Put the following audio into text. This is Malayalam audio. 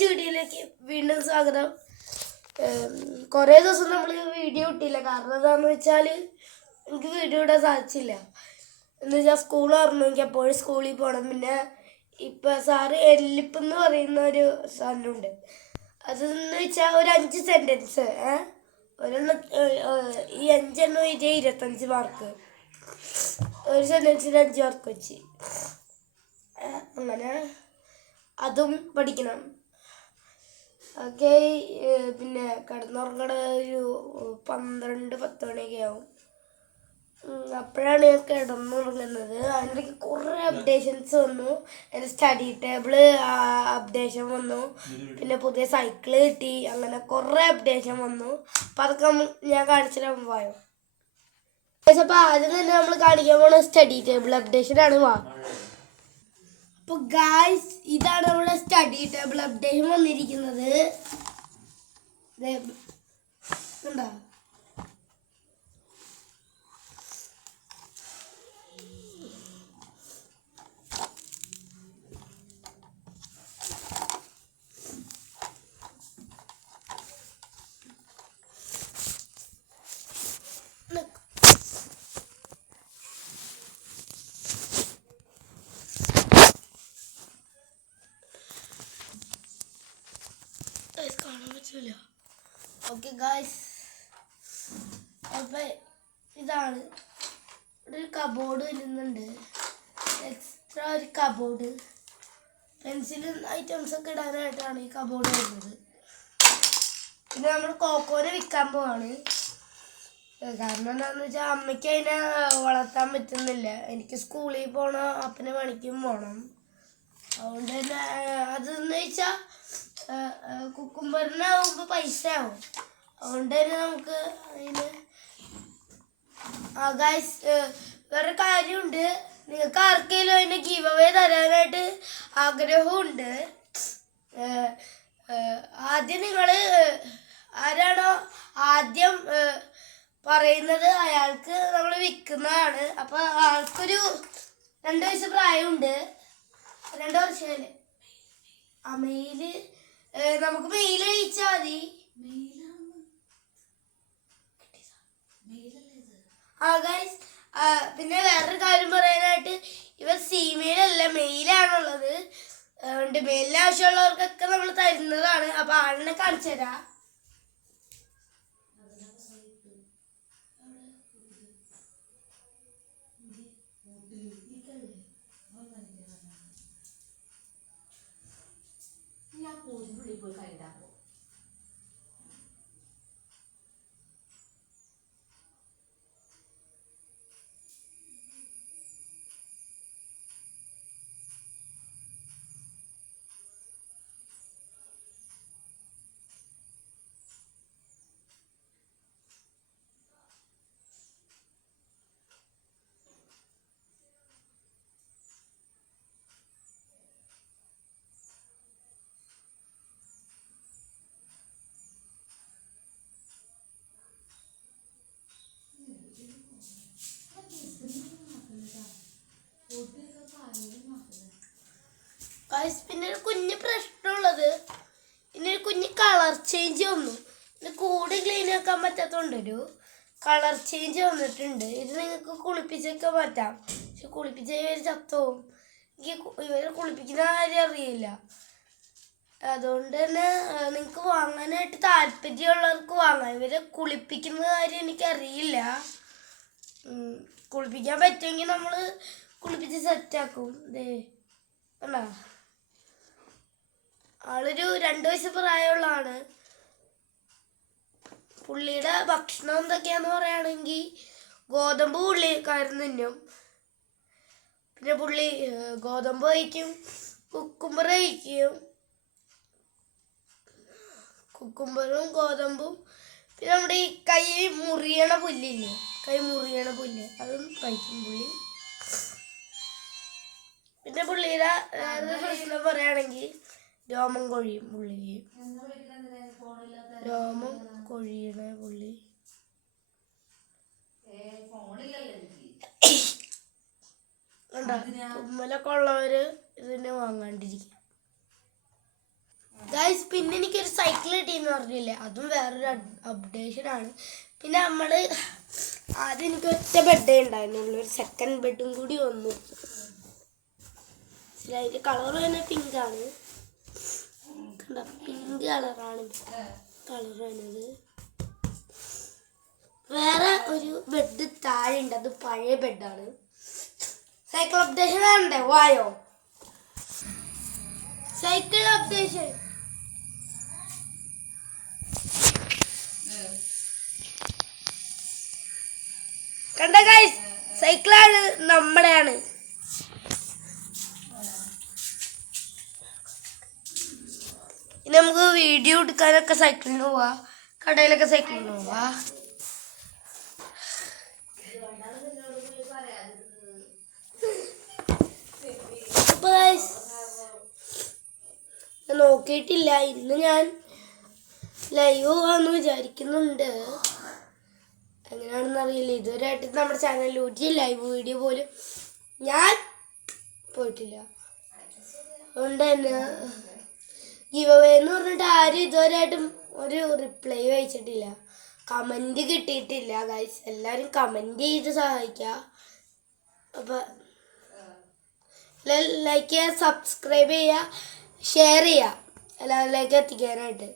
വീഡിയോയിലേക്ക് വീണ്ടും സ്വാഗതം. കുറേ ദിവസം നമ്മൾ വീഡിയോ ഇട്ടില്ല. കാരണം എന്താണെന്ന് വെച്ചാൽ എനിക്ക് വീഡിയോ ഇടാൻ സാധിച്ചില്ല. എന്ന് വെച്ചാൽ സ്കൂൾ പറഞ്ഞു, എനിക്ക് എപ്പോഴും സ്കൂളിൽ പോകണം. പിന്നെ ഇപ്പം സാറ് എല്ലിപ്പ് എന്ന് പറയുന്ന ഒരു സാധനമുണ്ട്. അതെന്ന് വെച്ചാൽ ഒരു 5 സെൻറ്റൻസ് ഒരെണ്ണം ഈ 5 എഴുതിയ 25 മാർക്ക്, ഒരു സെൻറ്റൻസിന് 5 മാർക്ക് വെച്ച് അങ്ങനെ അതും പഠിക്കണം. ഓക്കെ, പിന്നെ കിടന്നുറങ്ങണ ഒരു 12-10 മണിയൊക്കെ ആവും. അപ്പോഴാണ് ഞാൻ കിടന്നുറങ്ങുന്നത്. അതിനിടയ്ക്ക് കുറേ അപ്ഡേഷൻസ് വന്നു. എൻ്റെ സ്റ്റഡി ടേബിള് അപ്ഡേഷൻ വന്നു, പിന്നെ പുതിയ സൈക്കിള് കിട്ടി, അങ്ങനെ കുറേ അപ്ഡേഷൻ വന്നു. അപ്പം അതൊക്കെ ഞാൻ കാണിച്ചിട്ട് പോയോ. അപ്പോൾ ആദ്യം തന്നെ നമ്മൾ കാണിക്കാൻ പോണ സ്റ്റഡി ടേബിൾ അപ്ഡേഷനാണ്. അപ്പോൾ ഗായ്സ്, ഇതാണ് നമ്മുടെ സ്റ്റഡി ടേബിൾ അപ്ഡേഷൻ വന്നിരിക്കുന്നത്. ഉണ്ടോ? കാണാൻ പറ്റില്ല. ഓക്കെ ഗായ്സ്, അപ്പം ഇതാണ് ഒരു കബോർഡ് വരുന്നുണ്ട്. എക്സ്ട്രാ ഒരു കബോർഡ്, പെൻസിലും ഐറ്റംസ് ഒക്കെ ഇടാനായിട്ടാണ് ഈ കബോർഡ് വരുന്നത്. പിന്നെ നമ്മൾ കോക്കോനെ വിൽക്കാൻ പോവാണ്. കാരണം എന്താണെന്ന് വെച്ചാൽ അമ്മയ്ക്ക് അതിനെ വളർത്താൻ പറ്റുന്നില്ല. എനിക്ക് സ്കൂളിൽ പോകണം, അപ്പനെ പണിക്കും പോകണം. അതുകൊണ്ട് തന്നെ അതെന്ന് വെച്ചാൽ കുക്കുംബറിനാവുമ്പോൾ പൈസ ആവും. അതുകൊണ്ട് തന്നെ നമുക്ക് അതിന് ഗൈസ് വേറെ കാര്യമുണ്ട്. നിങ്ങൾക്ക് ആർക്കെങ്കിലും അതിന് ഗീവ് അവേ തരാനായിട്ട് ആഗ്രഹമുണ്ട്. ആദ്യം നിങ്ങൾ ആരാണോ ആദ്യം പറയുന്നത് അയാൾക്ക് നമ്മൾ വിൽക്കുന്നതാണ്. അപ്പോൾ ആൾക്കൊരു 2 വയസ്സ് പ്രായമുണ്ട്. 2 വർഷം മെയില് നമുക്ക് മെയിൽ അയച്ചാൽ മതി. ഗൈസ്, പിന്നെ വേറൊരു കാര്യം പറയാനായിട്ട്, ഇവ ഫീമെയിൽ അല്ല, മെയിലാണുള്ളത്. അതുകൊണ്ട് മെയിലിന് ആവശ്യമുള്ളവർക്കൊക്കെ നമ്മൾ തരുന്നതാണ്. അപ്പോൾ ആളിനെ കാണിച്ചു തരാം. പിന്നെ ഒരു കുഞ്ഞ് പ്രശ്നമുള്ളത്, ഇതിനൊരു കുഞ്ഞ് കളർ ചേഞ്ച് വന്നു. ഇത് കൂടി ക്ലീൻ ആക്കാൻ പറ്റാത്തതുകൊണ്ടൊരു കളർ ചേഞ്ച് വന്നിട്ടുണ്ട്. ഇത് നിങ്ങൾക്ക് കുളിപ്പിച്ചൊക്കെ പറ്റാം, പക്ഷെ കുളിപ്പിച്ച ഇവർ ചത്തവും. എനിക്ക് ഇവരെ കുളിപ്പിക്കുന്ന കാര്യം അറിയില്ല. അതുകൊണ്ട് തന്നെ നിങ്ങൾക്ക് വാങ്ങാനായിട്ട് താല്പര്യമുള്ളവർക്ക് വാങ്ങാം. ഇവരെ കുളിപ്പിക്കുന്ന കാര്യം എനിക്കറിയില്ല. കുളിപ്പിക്കാൻ പറ്റുമെങ്കിൽ നമ്മൾ കുളിപ്പിച്ച് സെറ്റാക്കും. ഇതേ അല്ല, ആളൊരു 2 വയസ്സ് പ്രായമുള്ളതാണ്. പുള്ളിയുടെ ഭക്ഷണം എന്തൊക്കെയാന്ന് പറയുകയാണെങ്കിൽ ഗോതമ്പ് പുള്ളിക്കാരൻ തിന്നും. പിന്നെ പുള്ളി ഗോതമ്പ് കഴിക്കും, കുക്കുംബർ കഴിക്കും. കുക്കുംബറും ഗോതമ്പും, പിന്നെ നമ്മുടെ ഈ കൈ മുറിയണ പുല്ലില്ലേ, കൈ മുറിയണ പുല്ല്, അതും കഴിക്കും പുള്ളി. പിന്നെ പുള്ളിയുടെ പ്രശ്നം പറയുകയാണെങ്കിൽ രോമം കൊഴിയും പുള്ളിക്ക്. രോമം കൊഴിയണ പുള്ളി. തുമ്മലൊക്കെ ഉള്ളവര് ഇതിനെ വാങ്ങാൻ പിന്നെ എനിക്കൊരു സൈക്കിൾ കിട്ടിയെന്ന് പറഞ്ഞില്ലേ, അതും വേറൊരു അപ്ഡേഷനാണ്. പിന്നെ നമ്മൾ ആദ്യം എനിക്ക് ഒറ്റ ബെഡേ ഉണ്ടായിരുന്നുള്ളൂ, ഒരു സെക്കൻഡ് ബെഡും കൂടി വന്നു. അതിൻ്റെ കളർ തന്നെ പിങ്കാണ്, കണ്ട പിങ്ക് കളറാണ് കളർ വരുന്നത്. വേറെ ഒരു ബെഡ് താഴെ ഉണ്ട്, അത് പഴയ ബെഡാണ്. സൈക്കിൾ അപ്ഡേഷൻ വേണ്ടേ? വായോ സൈക്കിൾ അപ്ഡേഷൻ. കണ്ട ഗൈസ്, സൈക്കിളാണ് നമ്മുടെയാണ്. ഇനി നമുക്ക് വീഡിയോ എടുക്കാനൊക്കെ സൈക്കിളിന് പോവാ, കടയിലൊക്കെ സൈക്കിളിന് പോവാ. നോക്കിയിട്ടില്ല, ഇന്ന് ഞാൻ ലൈവ് പോവാന്ന് വിചാരിക്കുന്നുണ്ട്. എങ്ങനെയാണെന്ന് അറിയില്ല, ഇതുവരെയായിട്ട് നമ്മുടെ ചാനലിൽ ഒരു ലൈവ് വീഡിയോ പോലും ഞാൻ പോയിട്ടില്ല. അതുകൊണ്ട് തന്നെ ഗിവ് അവേ എന്ന് പറഞ്ഞിട്ട് ആരും ഇതുവരെയായിട്ടും ഒരു റിപ്ലൈ അയച്ചിട്ടില്ല, കമൻറ്റ് കിട്ടിയിട്ടില്ല. ഗൈസ് എല്ലാവരും കമൻറ്റ് ചെയ്ത് സഹായിക്കുക. അപ്പം ലൈക്ക് ചെയ്യുക, സബ്സ്ക്രൈബ് ചെയ്യുക, ഷെയർ ചെയ്യുക എല്ലാവരിലേക്ക് എത്തിക്കാനായിട്ട്.